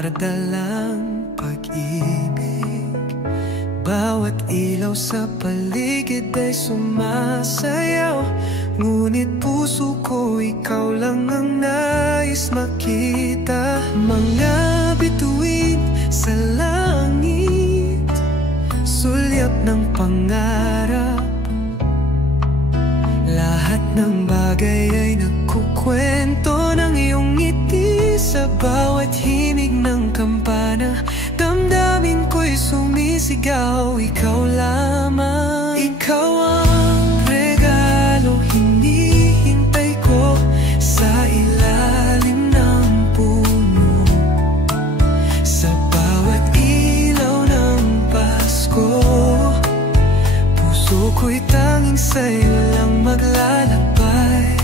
dardalang pag-ibig. Bawat ilaw sa paligid ay sumasayaw, ngunit puso ko ikaw lang ang nais makita. Mga bituin sa langit, sulyap ng pangarap. Lahat ng bagay ay nagkukwento ng iyong ngiti. Sa bawat himig ng kampana, damdamin ko'y sumisigaw. Ikaw lamang, ikaw ang regalo hinihintay ko sa ilalim ng puno. Sa bawat ilaw ng Pasko, puso ko'y tanging sa'yo lang maglalakbay.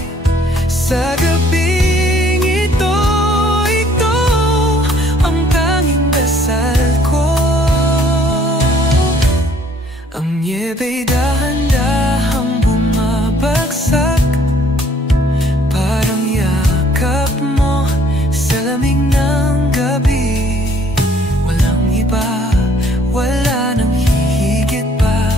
Sa gabing ito, ito ang tanging dasal ko. Ang niyeba'y dahan-dahang bumabagsak, parang yakap mo sa lamig ng gabi. Walang iba, wala nang hihigit pa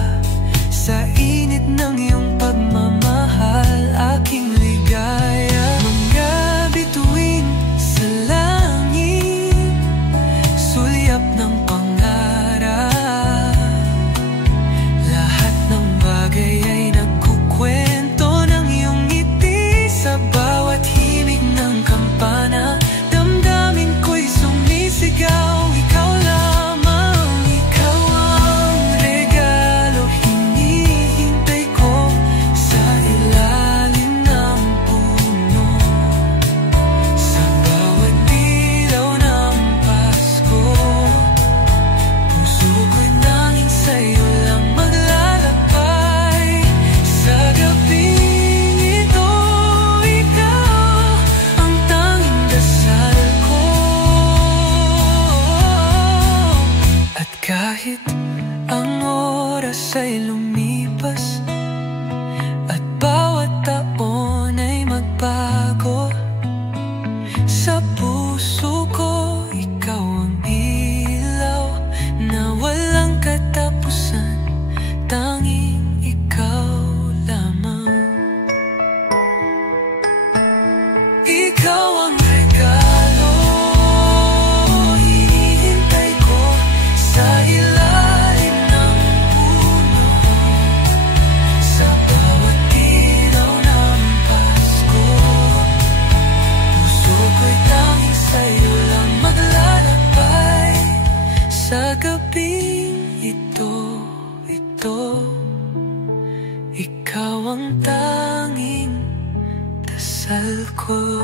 sa init ng iyong pagmamahal, aking ligaya. Mga bituin sa langit, sulyap ng pangarap. Lahat ng bagay ay nagkukwento ng iyong ngiti. Sa bawat himig ng kampana, damdamin ko'y sumisigaw. Ikaw lamang, ikaw ang regalo hinihintay ko sa ilalim ng puno. Sa bawat dilaw ng Pasko, puso ko'y nanging sa'yo lang maglalakbay. Sa gabing ito, ikaw ang tanging dasal ko. At kahit ang oras ay lumipas at bawat taon ay magbago, sa puso ko ikaw ang ilaw na walang katapusan, tanging ikaw lamang. Ikaw ang regalo hinihintay ko sa ilalim ng puno. Sa bawat ilaw ng Pasko, puso ko'y tanging sa'yo lang maglalakbay. Sa gabing ito, ikaw ang tanging dasal ko.